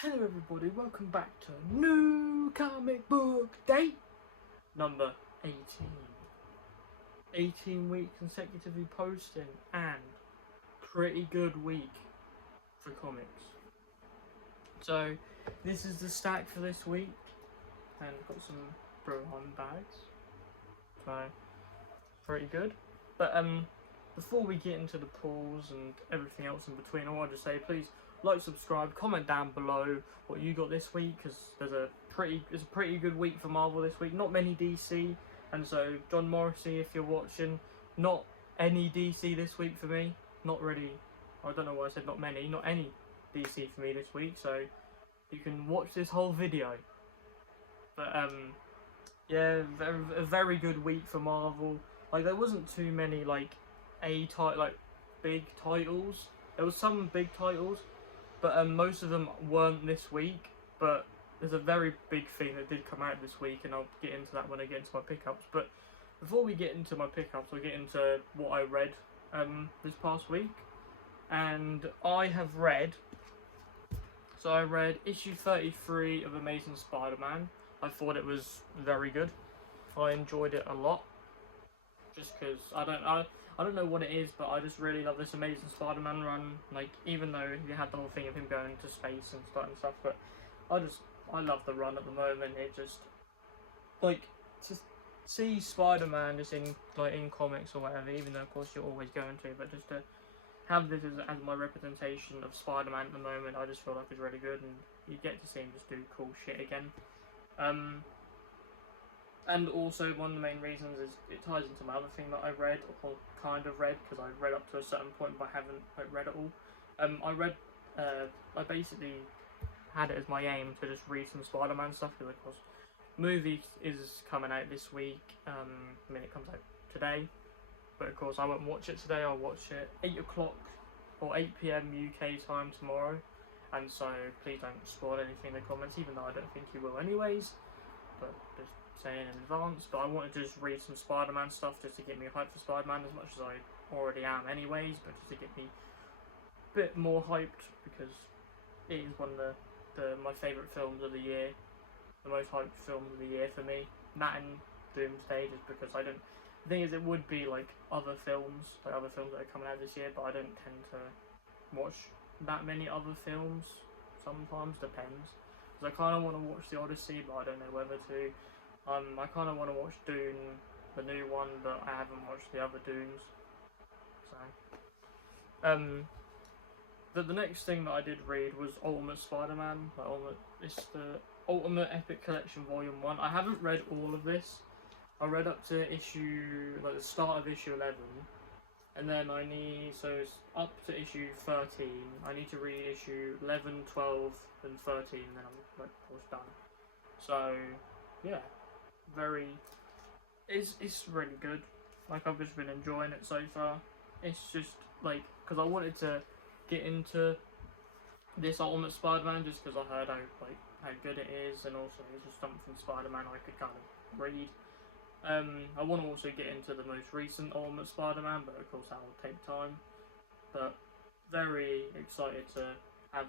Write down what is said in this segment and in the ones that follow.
Hello everybody, welcome back to New Comic Book Day number 18. 18 week consecutively posting and pretty good week for comics. So this is the stack for this week and got some Brohan bags. So pretty good. But before we get into the pulls and everything else in between, I want to say please like, subscribe, comment down below what you got this week, because it's a pretty good week for Marvel this week. Not many DC, and so John Morrissey, if you're watching, not any DC this week for me. Not really. I don't know why I said not many. Not any DC for me this week. So you can watch this whole video. But yeah, a very good week for Marvel. Like there wasn't too many big titles. There was some big titles, but most of them weren't this week. But there's a very big thing that did come out this week, and I'll get into that when I get into my pickups. But before we get into my pickups, I'll get into what I read this past week. And I read issue 33 of Amazing Spider-Man. I thought it was very good. I enjoyed it a lot. Just because I don't know what it is, but I just really love this Amazing Spider-Man run. Like, even though you had the whole thing of him going to space and stuff, but I love the run at the moment. It just, like, to see Spider-Man just in comics or whatever, even though of course you're always going to, but just to have this as my representation of Spider-Man at the moment, I just feel like it's really good, and you get to see him just do cool shit again. And also, one of the main reasons is it ties into my other thing that I read, or kind of read, because I read up to a certain point, but I haven't read it all. I basically had it as my aim to just read some Spider-Man stuff, because of course, movie is coming out this week. I mean, it comes out today, but of course I won't watch it today. I'll watch it 8 o'clock or 8 PM UK time tomorrow, and so please don't spoil anything in the comments, even though I don't think you will anyways, but just saying in advance. But I wanted to just read some Spider-Man stuff just to get me hyped for Spider-Man, as much as I already am anyways, but just to get me a bit more hyped, because it is one of my favourite films of the year, the most hyped films of the year for me. That and Doomsday, just because the thing is, it would be like other films that are coming out this year, but I don't tend to watch that many other films. Sometimes, depends, because I kind of want to watch the Odyssey, but I don't know whether to. I kind of want to watch Dune, the new one, but I haven't watched the other Dunes. So, the next thing that I did read was Ultimate Spider-Man. It's the Ultimate Epic Collection Volume 1. I haven't read all of this. I read up to the start of issue 11, and then so it's up to issue 13. I need to read issue 11, 12, and 13, and then I'm of course done. So, yeah. It's really good. Like, I've just been enjoying it so far. It's just like, because I wanted to get into this Ultimate Spider-Man just because I heard how good it is, and also it's just something Spider-Man I could kind of read. I want to also get into the most recent Ultimate Spider-Man, but of course that will take time. But very excited to have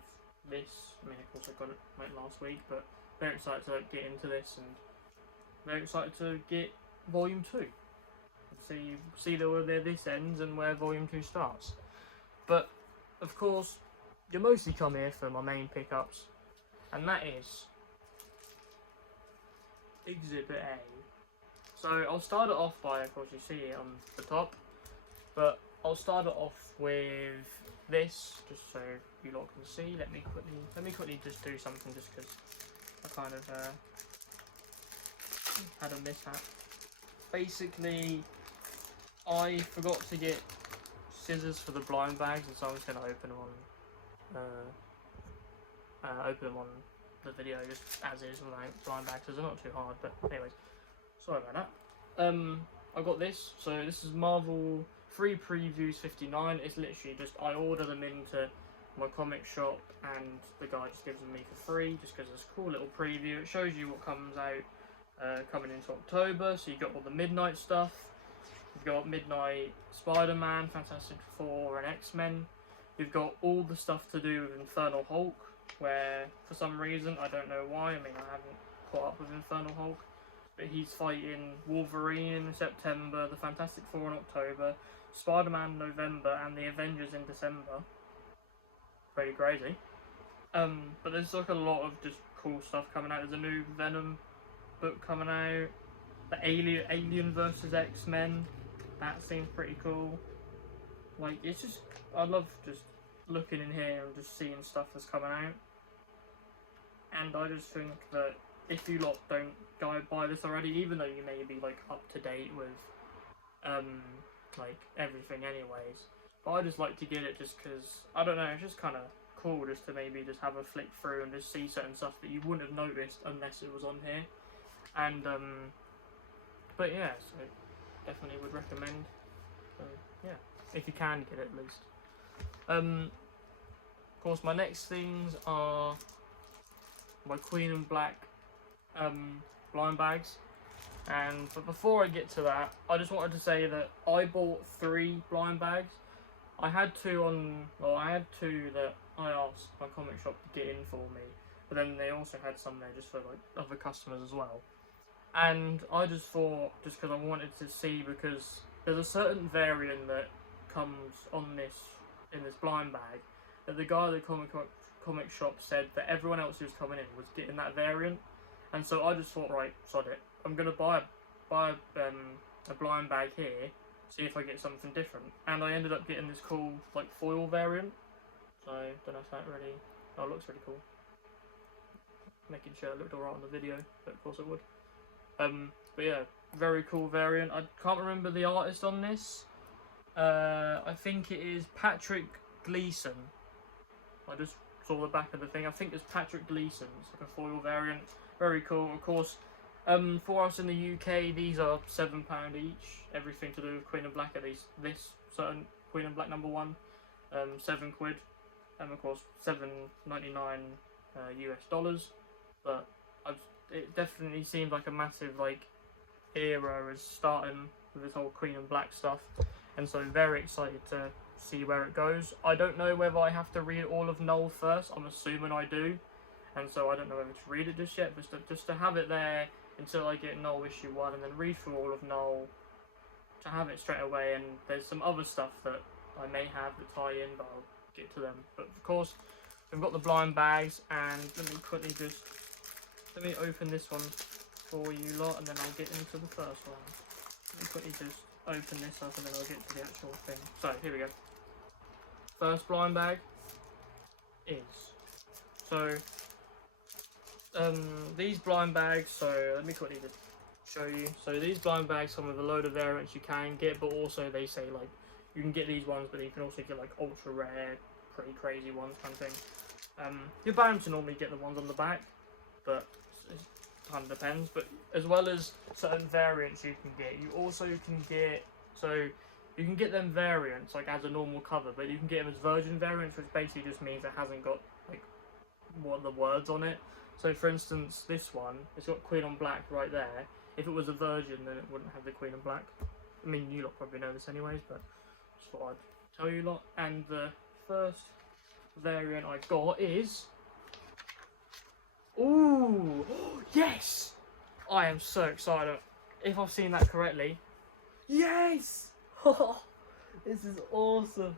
this. I mean, of course I got it last week, but very excited to get into this, and very excited to get Volume 2. See where this ends and where Volume 2 starts. But, of course, you mostly come here for my main pickups, and that is Exhibit A. So, I'll start it off by, of course, you see it on the top, but I'll start it off with this, just so you lot can see. Let me quickly just do something, just because I kind of had a mishap. Basically, I forgot to get scissors for the blind bags, and so I'm just going to open them on the video just as is without blind bags, because they're not too hard. But anyways, sorry about that. I got this. So this is Marvel Free Previews 59. It's literally just, I order them into my comic shop, and the guy just gives them me for free, just because it's a cool little preview. It shows you what comes out coming into October. So you've got all the Midnight stuff, you've got Midnight Spider-Man, Fantastic Four, and X-Men. You've got all the stuff to do with Infernal Hulk, where for some reason, I don't know why, I mean I haven't caught up with Infernal Hulk, but he's fighting Wolverine in September, the Fantastic Four in October, Spider-Man in November, and the Avengers in December. Pretty crazy. But there's like a lot of just cool stuff coming out. There's a new Venom book coming out. The Alien versus X-Men. That seems pretty cool. Like, it's just, I love just looking in here and just seeing stuff that's coming out. And I just think that if you lot don't go buy this already, even though you may be like up to date with like everything anyways, but I just like to get it just because, I don't know, it's just kind of cool just to maybe just have a flick through and just see certain stuff that you wouldn't have noticed unless it was on here. And but yeah, so definitely would recommend. So yeah, if you can get it at least. Of course, my next things are my Queen and Black blind bags. But before I get to that, I just wanted to say that I bought 3 blind bags. I had 2 that I asked my comic shop to get in for me, but then they also had some there just for like other customers as well. And I just thought, just because I wanted to see, because there's a certain variant that comes on this, in this blind bag, that the guy at the comic shop said that everyone else who was coming in was getting that variant. And so I just thought, right, sod it, I'm gonna buy a blind bag here, see if I get something different. And I ended up getting this cool like foil variant. So don't know if that really, oh, it looks really cool. Making sure it looked alright on the video, but of course it would. But yeah, very cool variant. I can't remember the artist on this. I think it is Patrick Gleason. I just saw the back of the thing. I think it's Patrick Gleason. It's like a foil variant. Very cool. Of course, for us in the UK, these are £7 each. Everything to do with Queen and Black, at least this certain Queen and Black #1, £7. Of course, $7.99 US dollars. But it definitely seemed like a massive like era is starting with this whole Queen and Black stuff, and so I'm very excited to see where it goes. I don't know whether I have to read all of Null first. I'm assuming I do, and so I don't know whether to read it just yet, but just to have it there until I get Null issue 1 and then read through all of Null to have it straight away. And there's some other stuff that I may have that tie in, but I'll get to them. But of course, we've got the blind bags, and let me open this one for you lot, and then I'll get into the first one. Let me quickly just open this up, and then I'll get to the actual thing. So, here we go. First blind bag is... So, these blind bags, so let me quickly just show you. So, these blind bags come with a load of variants you can get, but also they say, like, you can get these ones, but you can also get, like, ultra rare, pretty crazy ones kind of thing. You're bound to normally get the ones on the back, but it kind of depends. But as well as certain variants you can get, you also can get, so you can get them variants like as a normal cover, but you can get them as virgin variants, which basically just means it hasn't got like what the words on it. So for instance, this one, it's got Queen on Black right there. If it was a virgin, then it wouldn't have the Queen on Black. I mean, you lot probably know this anyways, but just thought I'd tell you lot. And the first variant I got is... Ooh! Yes! I am so excited. If I've seen that correctly. Yes! This is awesome.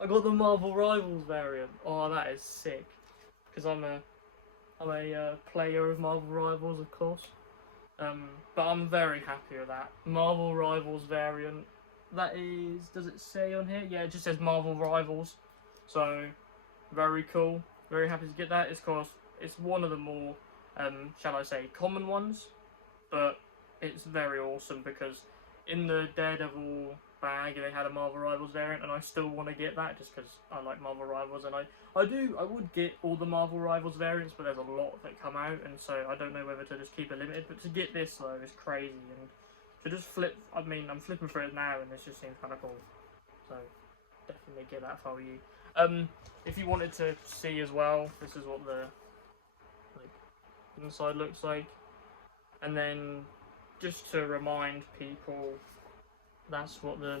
I got the Marvel Rivals variant. Oh, that is sick. Because I'm a player of Marvel Rivals, of course. But I'm very happy with that. Marvel Rivals variant. That is, does it say on here? Yeah, it just says Marvel Rivals. So, very cool. Very happy to get that. Of course, it's one of the more, shall I say, common ones. But it's very awesome because in the Daredevil bag they had a Marvel Rivals variant, and I still want to get that just because I like Marvel Rivals, and I would get all the Marvel Rivals variants, but there's a lot that come out, and so I don't know whether to just keep it limited. But to get this though is crazy, and to just flip, I mean, I'm flipping through it now, and this just seems kind of cool. So definitely get that if I were you. If you wanted to see as well, this is what the inside looks like, and then just to remind people, that's what so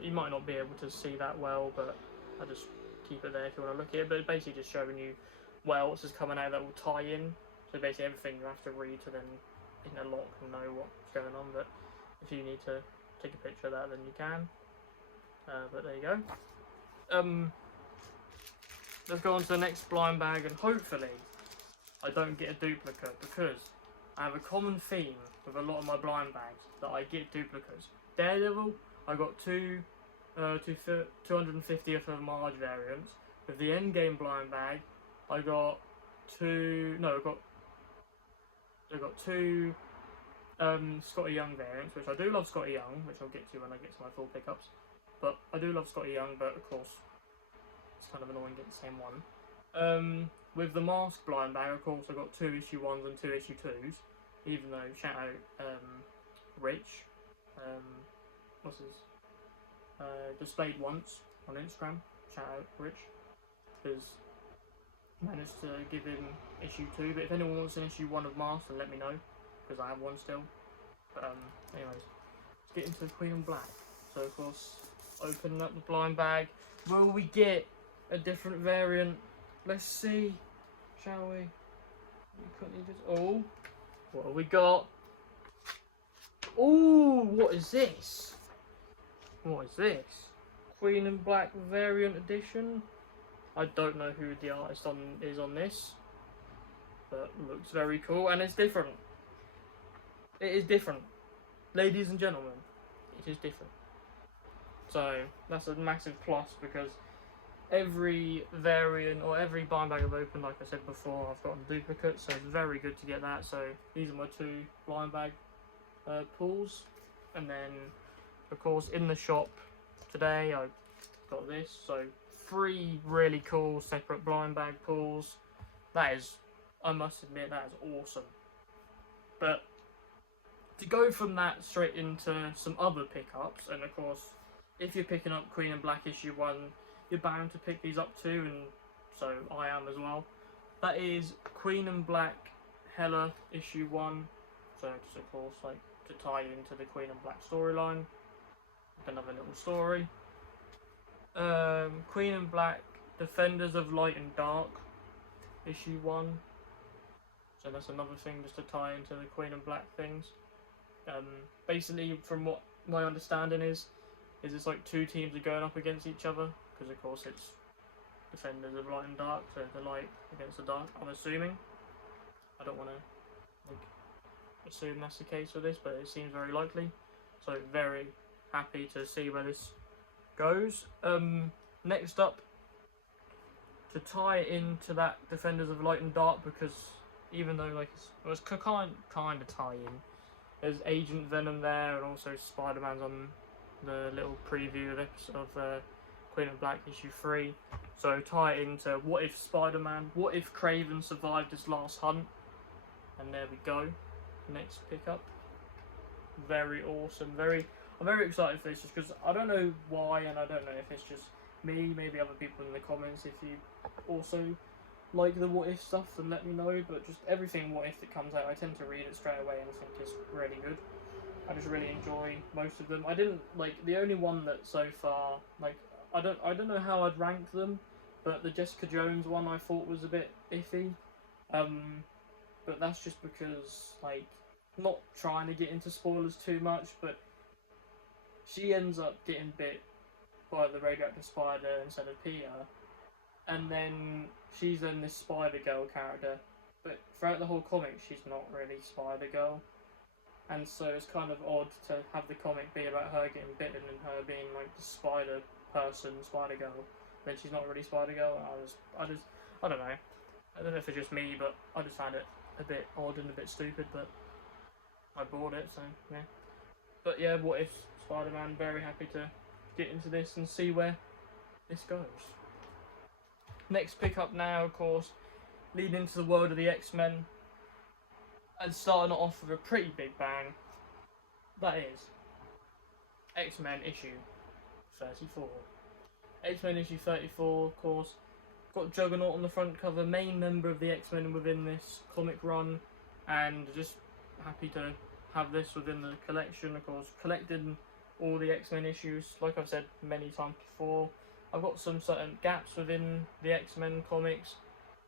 you might not be able to see that well, but I just keep it there if you want to look at it. But it's basically just showing you what else is coming out that will tie in. So basically everything you have to read to then interlock and know what's going on. But if you need to take a picture of that, then you can. But there you go. Let's go on to the next blind bag, and hopefully I don't get a duplicate, because I have a common theme with a lot of my blind bags that I get duplicates. Daredevil, I got two 250th of Marge variants. With the Endgame blind bag, I got two Scotty Young variants, which I do love Scotty Young, which I'll get to when I get to my full pickups. But I do love Scotty Young, but of course it's kind of annoying getting the same one. With the Mask blind bag, of course, I got 2 issue 1s and 2 issue 2s. Even though, shout out Rich, what's his? Displayed once on Instagram. Shout out Rich, because managed to give him issue 2. But if anyone wants an issue 1 of Mask, then let me know, because I have one still. But anyways, let's get into the Queen and Black. So of course, opening up the blind bag. Will we get a different variant? Let's see, shall we? Oh, what have we got? Oh, what is this? What is this? Queen and Black variant edition. I don't know who the artist is on this, but looks very cool, and it's different. It is different, ladies and gentlemen. It is different. So that's a massive plus, because every variant or every blind bag I've opened, like I said before, I've gotten duplicates, so it's very good to get that. So these are my 2 blind bag pulls, and then of course in the shop today I got this. So 3 really cool separate blind bag pulls. That is, I must admit, that is awesome. But to go from that straight into some other pickups, and of course if you're picking up Queen and Black issue 1, you're bound to pick these up too, and so I am as well. That is Queen and Black Hela issue 1. So just of course, like, to tie into the Queen and Black storyline. Another little story. Queen and Black Defenders of Light and Dark issue 1. So that's another thing just to tie into the Queen and Black things. Basically, from what my understanding is it's like 2 teams are going up against each other, because of course it's Defenders of Light and Dark, so the light against the dark, I'm assuming. I don't want to assume that's the case with this, but it seems very likely. So very happy to see where this goes. Next up, to tie into that Defenders of Light and Dark, because even though like it's kind of tie in, there's Agent Venom there, and also Spider-Man's on the little preview of Queen and Black issue 3. So tie it into what if what if Kraven survived his last hunt, and there we go. Next pickup, very awesome. I'm very excited for this, just because I don't know why, and I don't know if it's just me, maybe other people in the comments. If you also like the what if stuff, then let me know. But just everything what if that comes out, I tend to read it straight away and think it's really good. I just really enjoy most of them. I didn't like the only one that so far, like, I don't know how I'd rank them, but the Jessica Jones one I thought was a bit iffy. But that's just because, like, not trying to get into spoilers too much, but she ends up getting bit by the radioactive spider instead of Peter, and then she's then this Spider-Girl character, but throughout the whole comic she's not really Spider-Girl, and so it's kind of odd to have the comic be about her getting bitten and her being like the spider person, Spider-Girl, then she's not really Spider-Girl. I don't know. I don't know if it's just me, but I just found it a bit odd and a bit stupid, but I bought it, so yeah. But yeah, what if Spider-Man, very happy to get into this and see where this goes. Next pickup now, of course, leading into the world of the X-Men, and starting it off with a pretty big bang. That is X-Men issue 34. X-Men issue 34, of course, got Juggernaut on the front cover, main member of the X-Men within this comic run, and just happy to have this within the collection. Of course, collecting all the X-Men issues, like I've said many times before. I've got some certain gaps within the X-Men comics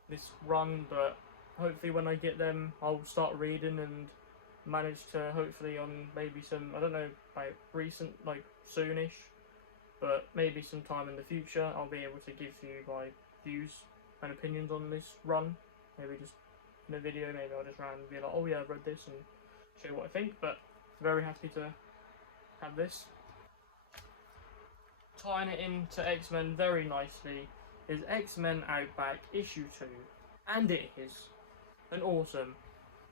this run, but hopefully when I get them, I'll start reading and manage to hopefully on maybe some, I don't know, like recent, like soonish, but maybe sometime in the future, I'll be able to give you my views and opinions on this run. Maybe just in a video, maybe I'll just randomly be like, oh yeah, I've read this and show you what I think, but very happy to have this. Tying it into X-Men very nicely is X-Men Outback issue 2, and it is an awesome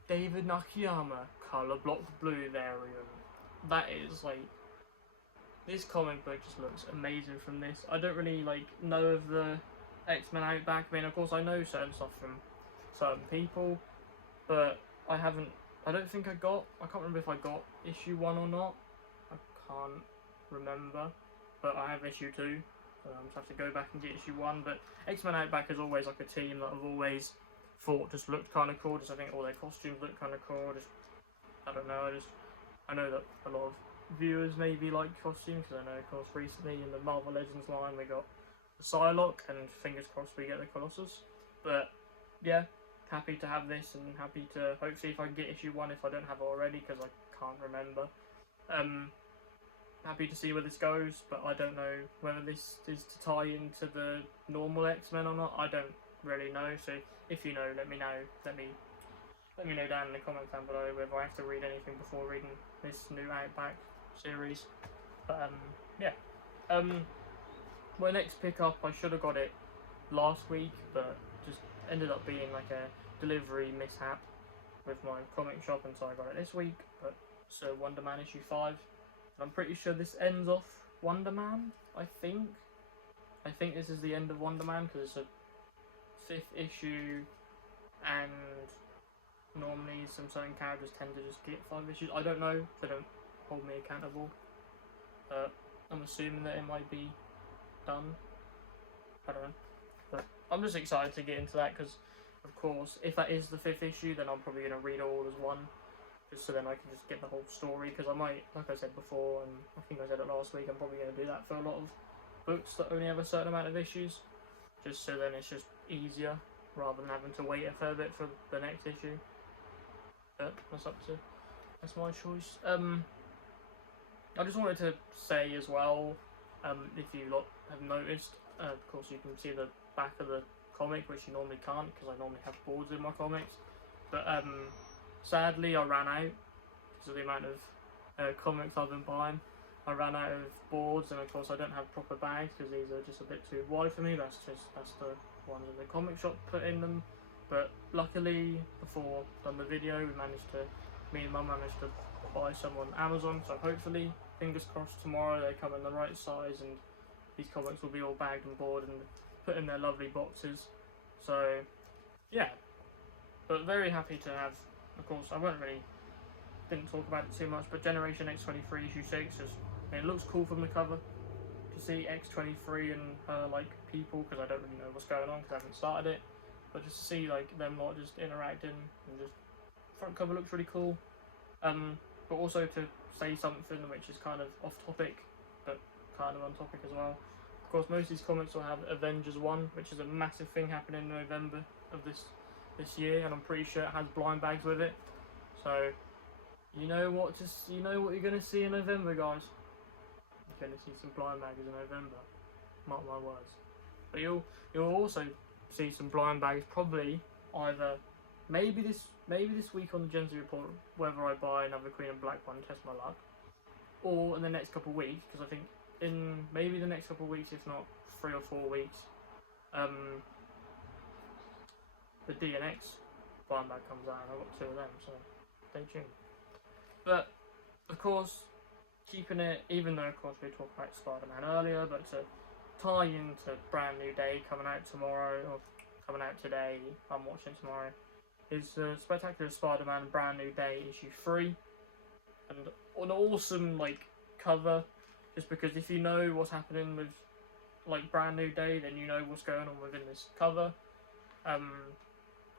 David Nakayama colour block blue variant. That is like, this comic book just looks amazing from this. I don't really like know of the X-Men Outback. I mean, of course I know certain stuff from certain people, but I don't think I can't remember if I got issue 1 or not. I can't remember, but I have issue 2. So I just have to go back and get issue 1. But X-Men Outback is always like a team that I've always thought just looked kind of cool. Just I think all their costumes look kind of cool. Just I don't know. I know that a lot of viewers maybe like costumes, because I know, of course, recently in the Marvel Legends line we got the Psylocke, and fingers crossed we get the Colossus. But yeah, happy to have this, and happy to hopefully if I can get issue 1 if I don't have it already, because I can't remember. Happy to see where this goes, but I don't know whether this is to tie into the normal X-Men or not. I don't really know, so if you know, let me know. Let me know down in the comments down below whether I have to read anything before reading this new Outback series. But yeah. My next pickup, I should have got it last week, but just ended up being like a delivery mishap with my comic shop, and so I got it this week. But so Wonder Man issue 5. I'm pretty sure this ends off Wonder Man, I think this is the end of Wonder Man, because it's a 5th issue, and normally some certain characters tend to just get 5 issues. I don't know, they don't hold me accountable. I'm assuming that it might be done. I don't know. But I'm just excited to get into that, because of course if that is the 5th issue, then I'm probably going to read it all as one. Just so then I can just get the whole story, because I might, like I said before, and I think I said it last week, I'm probably going to do that for a lot of books that only have a certain amount of issues, just so then it's just easier, rather than having to wait a fair bit for the next issue. But that's my choice. I just wanted to say as well, if you lot have noticed, of course you can see the back of the comic, which you normally can't, because I normally have boards in my comics, but sadly, I ran out because of the amount of comics I've been buying. I ran out of boards, and of course I don't have proper bags because these are just a bit too wide for me. That's the ones in the comic shop put in them. But luckily, before done the video, me and Mum managed to buy some on Amazon. So hopefully, fingers crossed, tomorrow they come in the right size, and these comics will be all bagged and boarded and put in their lovely boxes. So yeah, but very happy to have. Of course, didn't talk about it too much, but Generation X-23 issue 6 it looks cool from the cover to see X-23 and her like people, because I don't really know what's going on because I haven't started it, but just to see like them lot just interacting, and just front cover looks really cool. But also to say something which is kind of off topic, but kind of on topic as well. Of course, most of these comics will have Avengers 1, which is a massive thing happening in November of this year, and I'm pretty sure it has blind bags with it. So you know what you're gonna see in November, guys. You're gonna see some blind bags in November. Mark my words. But you'll also see some blind bags probably either maybe this week on the Gen Z report, whether I buy another Queen and Black one, test my luck, or in the next couple of weeks, because I think in maybe the next couple of weeks, if not 3 or 4 weeks, the DNX blind bag comes out, and I've got 2 of them, so stay tuned. But of course, keeping it, even though of course we talked about Spider-Man earlier, but to tie into Brand New Day coming out tomorrow, or coming out today, I'm watching tomorrow, is Spectacular Spider-Man Brand New Day issue 3, and an awesome like cover, just because if you know what's happening with like Brand New Day, then you know what's going on within this cover.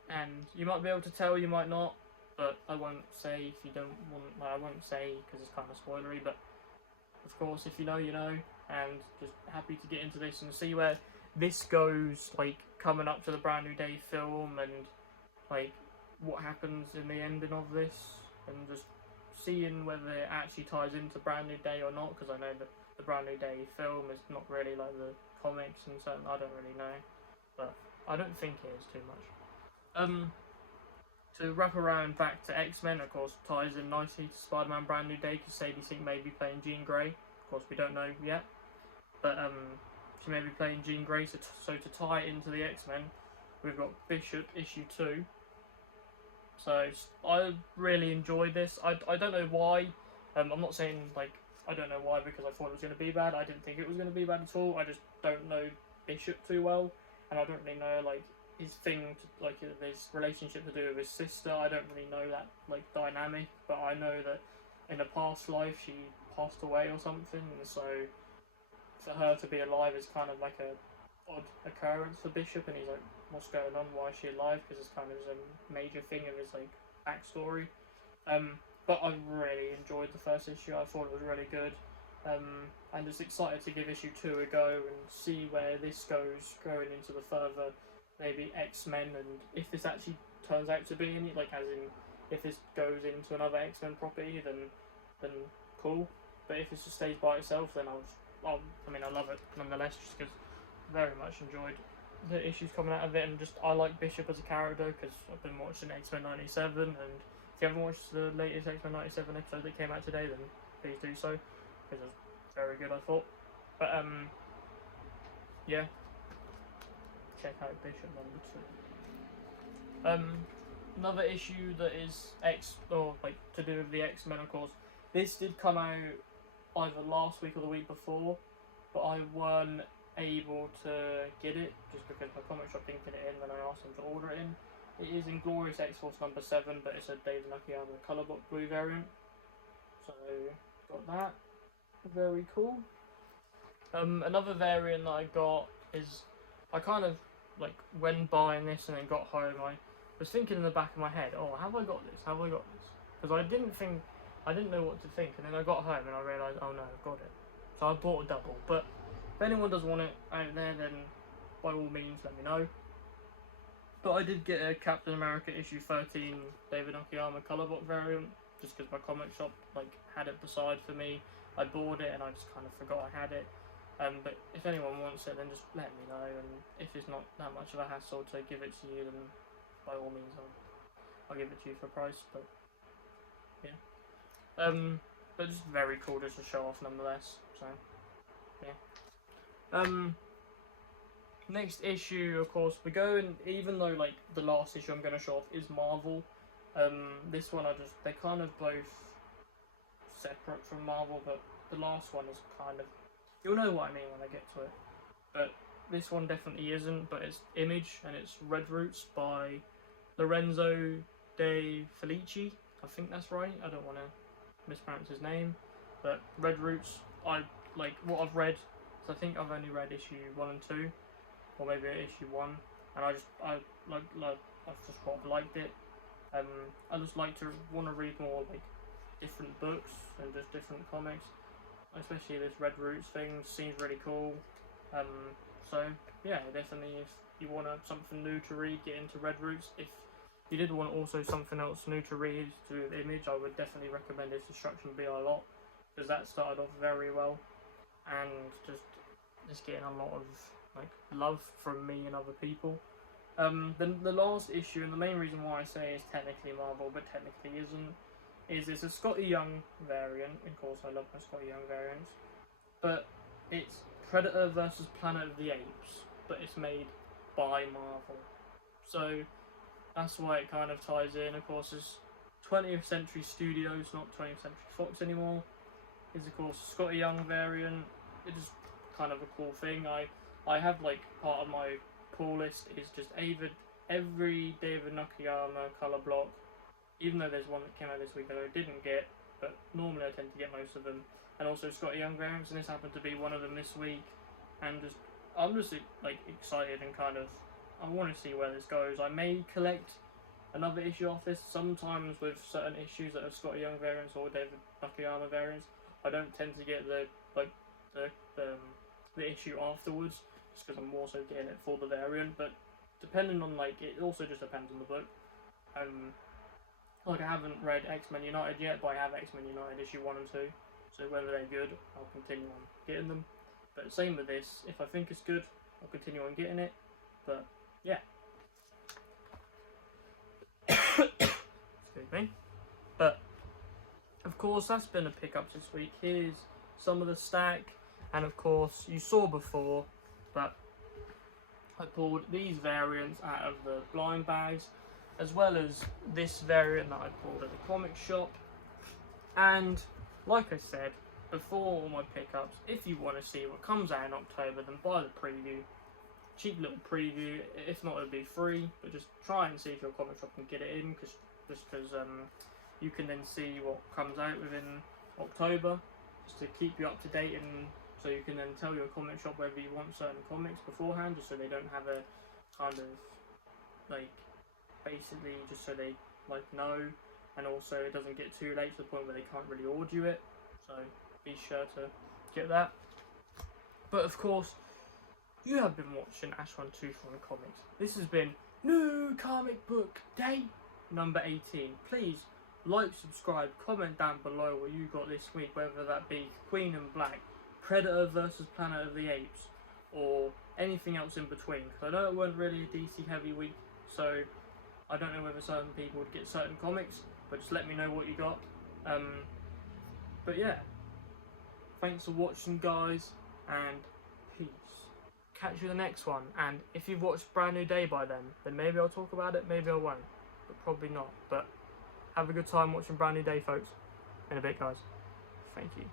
And you might be able to tell, you might not, but I won't say if you don't want. I won't say because it's kind of spoilery. But of course, if you know, you know, and just happy to get into this and see where this goes like coming up to the Brand New Day film and like what happens in the ending of this, and just seeing whether it actually ties into Brand New Day or not, because I know that the Brand New Day film is not really like the comics and certain, I don't really know, but I don't think it is too much. To wrap around back to X-Men, of course, ties in nicely to Spider-Man Brand New Day, because Sadie Sink may be playing Jean Grey. Of course, we don't know yet, but she may be playing Jean Grey, so to tie it into the X-Men, we've got Bishop issue 2. So I really enjoyed this. I don't know why. I'm not saying like I don't know why because I thought it was going to be bad. I didn't think it was going to be bad at all. I just don't know Bishop too well, and I don't really know like his thing, like his relationship to do with his sister. I don't really know that like dynamic, but I know that in a past life she passed away or something, and so for her to be alive is kind of like a odd occurrence for Bishop, and he's like, what's going on? Why is she alive? Because it's kind of a major thing of his like backstory. But I really enjoyed the first issue. I thought it was really good. I'm just excited to give issue 2 a go and see where this goes going into the further maybe X-Men, and if this actually turns out to be any, like as in if this goes into another X-Men property, then cool. But if it just stays by itself, then I love it nonetheless, just because very much enjoyed the issues coming out of it, and just I like Bishop as a character because I've been watching X-Men 97, and if you haven't watched the latest X-Men 97 episode that came out today, then please do so, because it was very good, I thought. But yeah, check out Bishop number 2. Another issue that is to do with the X-Men, of course. This did come out either last week or the week before, but I weren't able to get it just because my comic shop didn't get it in when I asked them to order it in. It is Inglorious X-Force number 7, but it's a David Nakayama colour block blue variant. So got that. Very cool. Another variant that I got is, I kind of like when buying this and then got home, I was thinking in the back of my head, oh, have I got this? Have I got this? Because I didn't know what to think, and then I got home and I realised, oh no, I've got it. So I bought a double. But if anyone does want it out there, then by all means let me know. But I did get a Captain America issue 13 David Nakayama colour block variant, just because my comic shop like had it beside for me. I bought it and I just kind of forgot I had it. But if anyone wants it, then just let me know, and if it's not that much of a hassle to give it to you, then by all means I'll give it to you for a price. But yeah, but just very cool just to show off nonetheless. So yeah. Next issue, of course, we're going, even though like the last issue I'm going to show off is Marvel, this one they're kind of both separate from Marvel, but the last one is kind of, you'll know what I mean when I get to it, but this one definitely isn't, but it's Image, and it's Red Roots by Lorenzo De Felici, I think that's right, I don't want to mispronounce his name, but Red Roots, I like what I've read, so I think I've only read issue 1 and 2, or maybe issue 1, and I just quite liked it. I just want to read more like different books and just different comics, especially this Red Roots thing seems really cool. So yeah, definitely if you want something new to read, get into Red Roots. If you did want also something else new to read to Image, I would definitely recommend Destruction Be Our Lot, because that started off very well, and just getting a lot of like love from me and other people. Then the last issue, and the main reason why I say it's technically Marvel but technically isn't, is it's a Scotty Young variant. Of course I love my Scotty Young variants, but it's Predator versus Planet of the Apes, but it's made by Marvel, so that's why it kind of ties in. Of course it's 20th Century Studios, not 20th Century Fox anymore. Is of course Scotty Young variant. It is kind of a cool thing. I have like part of my pull list is just every David Nakayama colour block, even though there's one that came out this week that I didn't get, but normally I tend to get most of them, and also Scotty Young variants, and this happened to be one of them this week, and I'm just like excited and kind of, I want to see where this goes. I may collect another issue off this. Sometimes with certain issues that are Scotty Young variants or David Nakayama variants, I don't tend to get the issue afterwards, just because I'm more so getting it for the variant. But depending on, like, it also just depends on the book. Like, I haven't read X-Men United yet, but I have X-Men United issue 1 and 2. So whether they're good, I'll continue on getting them. But same with this, if I think it's good, I'll continue on getting it. But yeah. Excuse me. But of course, that's been a pickup this week. Here's some of the stack, and of course, you saw before, but I pulled these variants out of the blind bags, as well as this variant that I pulled at the comic shop. And like I said before, all my pickups, if you want to see what comes out in October, then buy the preview. Cheap little preview. If not, it'll be free, but just try and see if your comic shop can get it in, because you can then see what comes out within October, just to keep you up to date, and so you can then tell your comic shop whether you want certain comics beforehand, just so they don't have a kind of, like, basically just so they, like, know, and also it doesn't get too late to the point where they can't really order you it, so be sure to get that. But of course, you have been watching Ash123 Comics. This has been New Comic Book Day number 18. Please like, subscribe, comment down below what you got this week, whether that be Queen and Black, Predator versus Planet of the Apes, or anything else in between. Because I know it wasn't really a DC heavy week, so I don't know whether certain people would get certain comics, but just let me know what you got. But yeah, thanks for watching, guys, and peace. Catch you in the next one, and if you've watched Brand New Day by then maybe I'll talk about it, maybe I won't, but probably not. But have a good time watching Brand New Day, folks. In a bit, guys. Thank you.